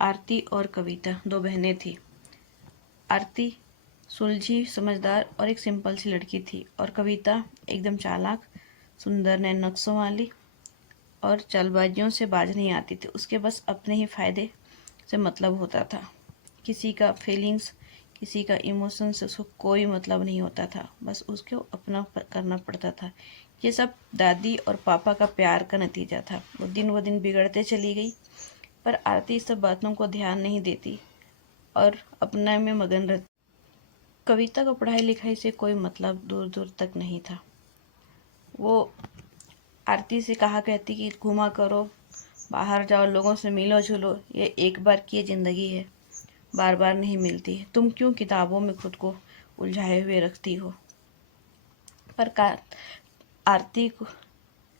आरती और कविता दो बहनें थी। आरती सुलझी, समझदार और एक सिंपल सी लड़की थी और कविता एकदम चालाक, सुंदर, नैन नक्शों वाली और चालबाजियों से बाज नहीं आती थी। उसके बस अपने ही फायदे से मतलब होता था। किसी का फीलिंग्स, किसी का इमोशन से उसको कोई मतलब नहीं होता था। बस उसको अपना करना पड़ता था। ये सब दादी और पापा का प्यार का नतीजा था। वो दिन बिगड़ते चली गई, पर आरती इस सब बातों को ध्यान नहीं देती और अपने में मगन रहती। कविता को पढ़ाई लिखाई से कोई मतलब दूर दूर तक नहीं था। वो आरती से कहा करती कि घूमा करो, बाहर जाओ, लोगों से मिलो जुलो, ये एक बार की ज़िंदगी है, बार बार नहीं मिलती। तुम क्यों किताबों में खुद को उलझाए हुए रखती हो। पर आरती को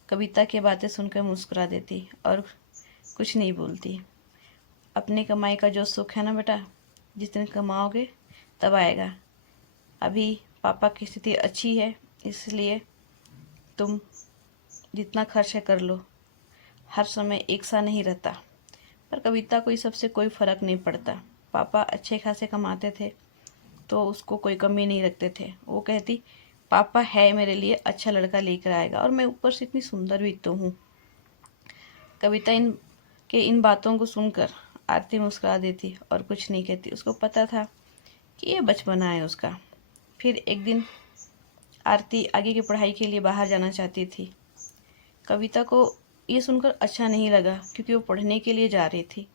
कविता की बातें सुनकर मुस्कुरा देती और कुछ नहीं बोलती। अपनी कमाई का जो सुख है ना बेटा, जितने कमाओगे तब आएगा। अभी पापा की स्थिति अच्छी है, इसलिए तुम जितना खर्च है कर लो। हर समय एक सा नहीं रहता। पर कविता को इस सबसे कोई फ़र्क नहीं पड़ता। पापा अच्छे खासे कमाते थे तो उसको कोई कमी नहीं रखते थे। वो कहती पापा है मेरे लिए अच्छा लड़का लेकर आएगा, और मैं ऊपर से इतनी सुंदर भी तो हूँ। कविता इन बातों को सुनकर आरती मुस्कुरा देती और कुछ नहीं कहती। उसको पता था कि ये बचपना है उसका। फिर एक दिन आरती आगे की पढ़ाई के लिए बाहर जाना चाहती थी। कविता को ये सुनकर अच्छा नहीं लगा, क्योंकि वो पढ़ने के लिए जा रही थी।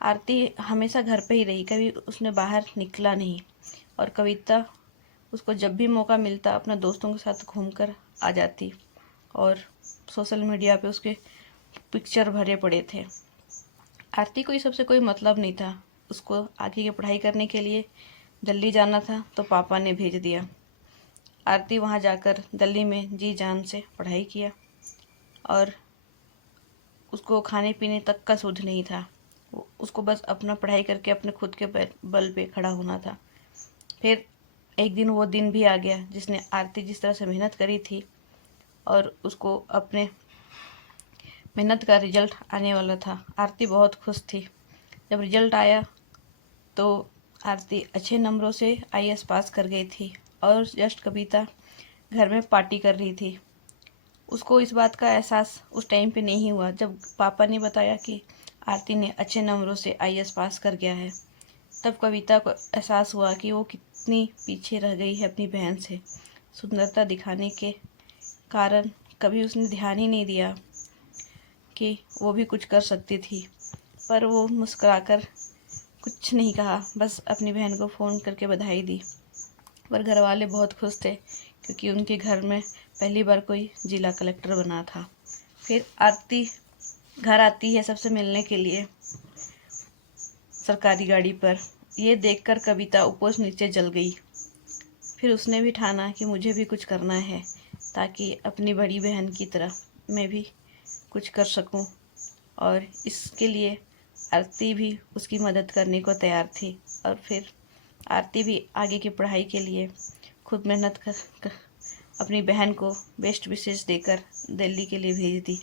आरती हमेशा घर पे ही रही, कभी उसने बाहर निकला नहीं। और कविता उसको जब भी मौका मिलता अपने दोस्तों के साथ घूमकर आ जाती, और सोशल मीडिया पे उसके पिक्चर भरे पड़े थे। आरती को इस सबसे कोई मतलब नहीं था। उसको आगे की पढ़ाई करने के लिए दिल्ली जाना था तो पापा ने भेज दिया। आरती वहाँ जाकर दिल्ली में जी जान से पढ़ाई किया और उसको खाने पीने तक का सुध नहीं था। उसको बस अपना पढ़ाई करके अपने खुद के बल पे खड़ा होना था। फिर एक दिन वो दिन भी आ गया जिसने आरती जिस तरह से मेहनत करी थी और उसको अपने मेहनत का रिजल्ट आने वाला था। आरती बहुत खुश थी। जब रिजल्ट आया तो आरती अच्छे नंबरों से आईएएस पास कर गई थी और जस्ट कविता घर में पार्टी कर रही थी। उसको इस बात का एहसास उस टाइम पे नहीं हुआ जब पापा ने बताया कि आरती ने अच्छे नंबरों से आईएएस पास कर गया है। तब कविता को एहसास हुआ कि वो कितनी पीछे रह गई है अपनी बहन से। सुंदरता दिखाने के कारण कभी उसने ध्यान ही नहीं दिया कि वो भी कुछ कर सकती थी। पर वो मुस्कुराकर कुछ नहीं कहा, बस अपनी बहन को फ़ोन करके बधाई दी। पर घर वाले बहुत खुश थे, क्योंकि उनके घर में पहली बार कोई जिला कलेक्टर बना था। फिर आरती घर आती है सबसे मिलने के लिए सरकारी गाड़ी पर। ये देखकर कविता ऊपर से नीचे जल गई। फिर उसने भी ठाना कि मुझे भी कुछ करना है, ताकि अपनी बड़ी बहन की तरह मैं भी कुछ कर सकूं। और इसके लिए आरती भी उसकी मदद करने को तैयार थी। और फिर आरती भी आगे की पढ़ाई के लिए खुद मेहनत कर अपनी बहन को बेस्ट विशेष देकर दिल्ली के लिए भेज दी।